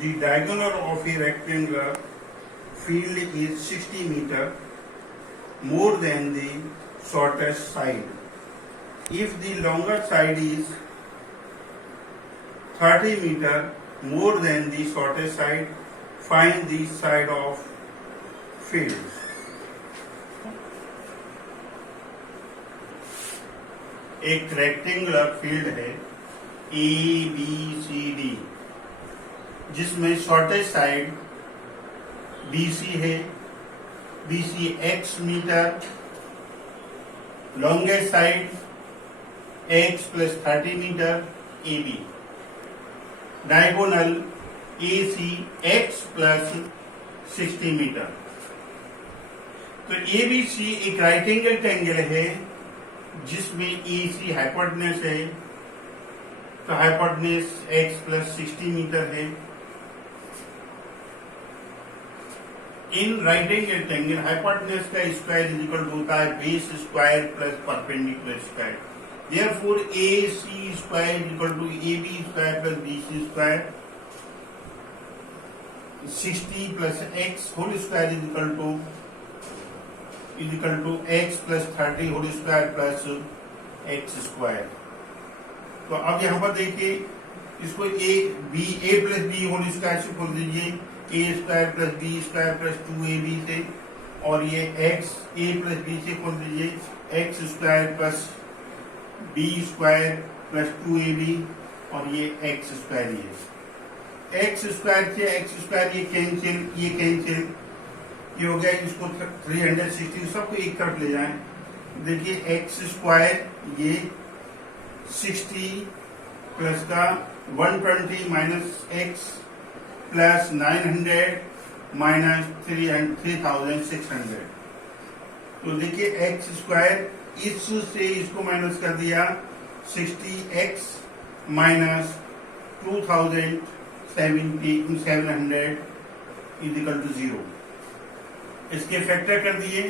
The diagonal of a rectangular field is 60 meter more than the shortest side. If the longer side is 30 meter more than the shortest side, find the side of field. एक rectangular field है ABCD जिसमें shortest side BC है, BC x metre, longest side x plus 30 metre AB, diagonal AC x plus 60 metre. तो ABC एक right angle triangle है जिसमें AC hypotenuse है, तो हाइपोटेन्यूज x प्लस 60 मीटर है। In right angle triangle hypotenuse का square is equal to होता है base square plus perpendicular square. Therefore AC square is equal to AB square plus BC square, 60 plus x whole square is equal to x plus 30 whole square plus x square. तो अब यहाँ पर देखिए इसको a plus b whole square से खोल दीजिए, a square plus b square plus 2ab से, और ये x a प्लस बी से खोल दीजिए x square plus b square plus 2ab, और ये x स्क्वायर, ये x स्क्वायर से x स्क्वायर ये कैंसिल, ये हो गया। इसको 360 सबको एक तरफ ले जाएं। देखिए x स्क्वायर ये 60 प्लस का 120 माइनस x प्लस 900 माइनस 3600। तो देखिए x स्क्वायर इससे इसको माइनस कर दिया, 60x minus 2700 is equal to 0। इसके फैक्टर कर दिए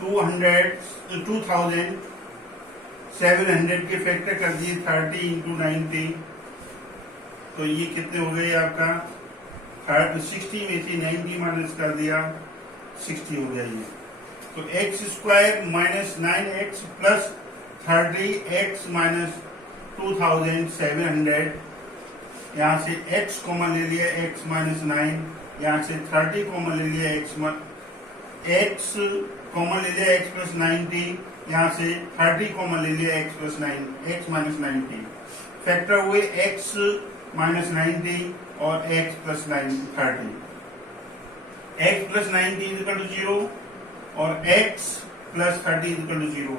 2700 के फैक्टर कर दिए 30 इंटू 90, तो ये कितने हो गए आपका 60 में से 90 माइनस कर दिया 60 हो गया ये। तो x square minus 9x plus 30x minus 2700, यहाँ से x कॉमन ले लिया x माइनस 9, यहाँ से 30 कॉमन ले लिया x कॉमन ले लिया x प्लस 90, यहाँ से 30 कॉमन ले लिया x plus 9 x minus 90, factor हुए x माइनस 90 और x plus 30, x plus 90 is equal to 0 और x plus 30 is equal to 0,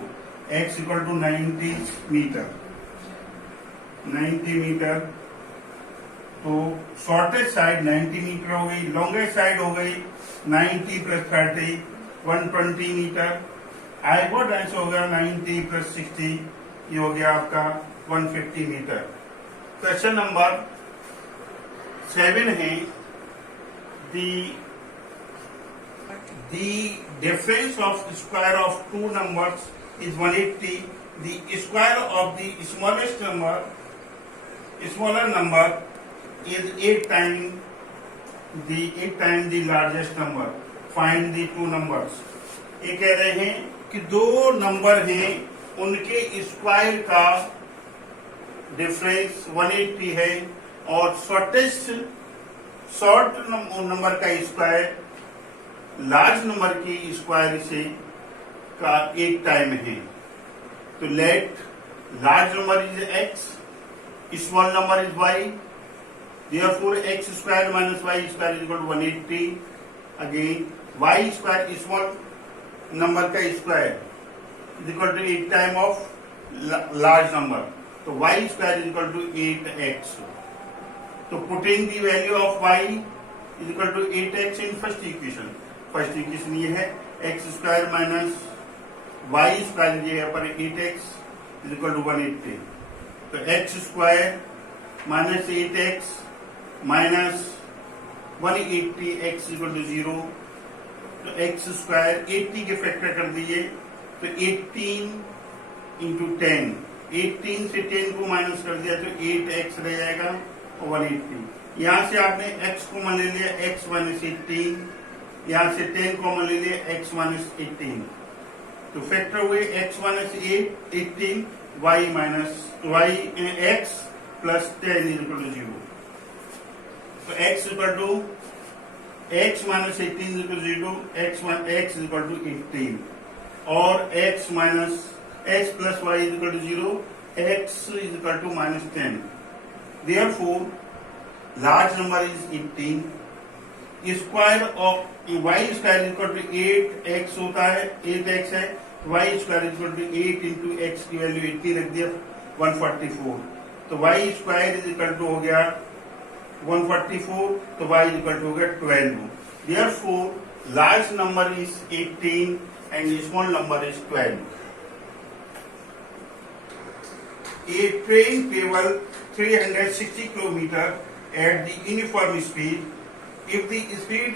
x equal to 90 metre. तो शॉर्टेस्ट साइड 90 मीटर हो गई, लॉन्गेस्ट साइड हो गई 90 प्लस 30 120 मीटर। हाइपोटेन्यूज हो गया 90 प्लस 60, ये हो गया आपका 150 मीटर। क्वेश्चन नंबर 7 है the difference of square of two numbers is 180. The square of the smaller number is 8 times the largest number. Find the two numbers. ये कह रहे हैं कि दो नंबर हैं उनके स्क्वायर का डिफरेंस 180 है और शॉर्ट नंबर का स्क्वायर लार्ज नंबर के स्क्वायर से का 8 टाइम है। तो let large number is x, small number is y, therefore x square minus y square is equal to 180. Again y square small number का square is equal to 8 time of large number, तो y square is equal to 8x. तो putting the value of y is equal to 8x in first equation. First equation ये है x square minus y square, ये है पर 8x is equal to 180। तो x square minus 8x minus 180 x equal to 0। तो x square 80 के factor कर दिए, तो 18 इंटू 10, 18 से 10 को माइनस कर दिया तो 8x रह जाएगा और 180। यहाँ से आपने x कॉमन ले लिया, x माइनस 18, यहाँ से 10 कॉमन ले लिया, x माइनस 18, तो फैक्टर हुए x minus 18, y minus x plus 10 is equal to 0। तो x equal to x minus 18 is equal to 0, x is equal to 18, और x minus x plus y is equal to 0, x is equal to minus 10। Therefore, large number is 18. Square of y square is equal to 8x होता है, 8x है, y square is equal to 8 into x की value 80 रख दिया, 144। तो y square is equal to हो गया 144, तो y is equal to हो गया 12। Therefore, large number is 18 and small number is 12. A train travel 360 km at the uniform speed. If the speed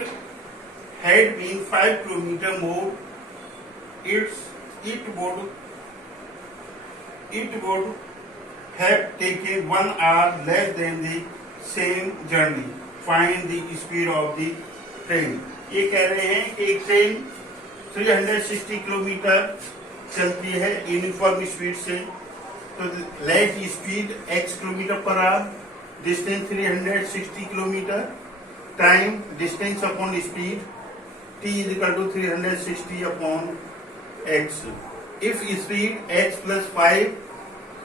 had been 5 km more, it would have taken 1 hour less than the same journey. Find the speed of the train. ये कह रहे हैं कि एक train 360 kilometre चलती है uniform speed से, तो let speed x kilometre per hour, distance 360 kilometre, time distance upon speed, t is equal to 360 upon x। If speed x plus 5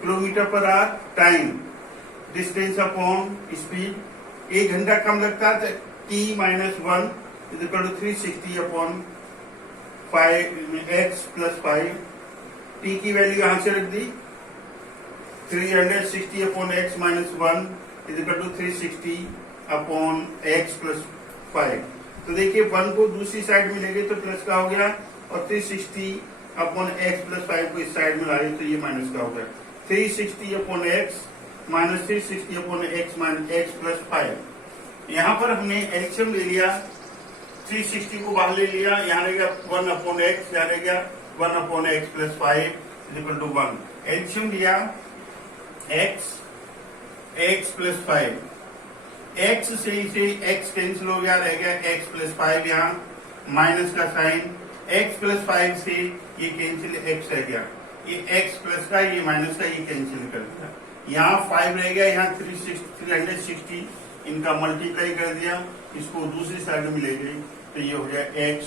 kilometre per hour, time distance upon speed, 1 घंटा कम लगता है, t minus 1 is equal to 360 upon 5x plus 5, t की value यहां से रख दी, 360 upon x minus 1 is equal to 360 upon x plus 5। तो देखिए 1 को दूसरी साइड में ले गए तो प्लस का हो गया, और 360 अपॉन x प्लस 5 को इस साइड में लाए तो ये माइनस का हो गया, 360 upon x minus 360 upon x minus x plus 5। यहाँ पर हमने एलसीएम ले लिया, 360 को बाहर ले लिया, यहाँ रह गया 1 अपॉन x, यहाँ रह गया 1 upon x plus 5 is equal to 1। LCM लिया x प्लस 5, x से इसे x कैंसिल हो गया, रह गया x प्लस 5, यहाँ माइनस का साइन, x प्लस 5 से ये कैंसिल x रह गया, ये x प्लस का ये माइनस का ये कैंसिल कर दिया, यहाँ 5 रह गया, यहाँ 360 इनका मल्टीप्लाई कर दिया, इसको दूसरी साइड में ले गई तो ये हो गया x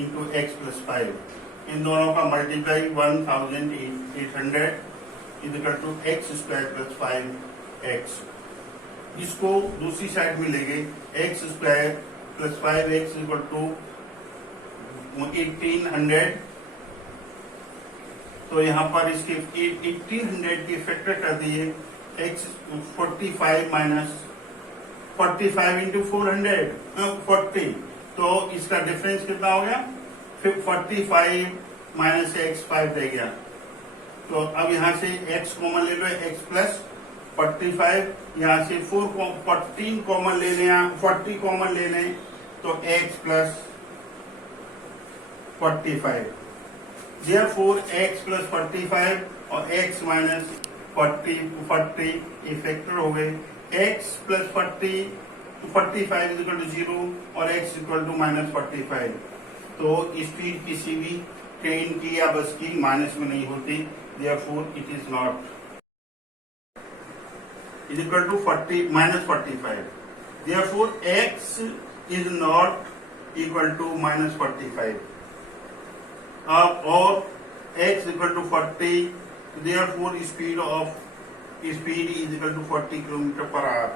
इंटू एक्स प्लस 5, इन दोनों का multiply 1800 is equal to x square plus 5x। इसको दूसरी साइड में ले गए, x square plus 5x equal to 1800, तो यहाँ पर इसके 1800 के फैक्टर कर दिए, x 45 माइनस 45 इंटू 40, तो इसका डिफरेंस कितना हो गया, 45 माइनस x 5 रह गया। तो अब यहाँ से x कॉमन ले लो, x प्लस 45, यहाँ से 14 कॉमन ले लें, 40 कॉमन ले लें तो x plus 45, therefore x plus 45 और x माइनस 40 ये फैक्टर हो गए, x plus 45 is equal to 0 और x इक्वल टू माइनस 45। तो स्पीड किसी भी ट्रेन की या बस की माइनस में नहीं होती, therefore it is not is equal to 40 minus 45, therefore x is not equal to minus 45, or x equal to 40, therefore speed is equal to 40 km per hour।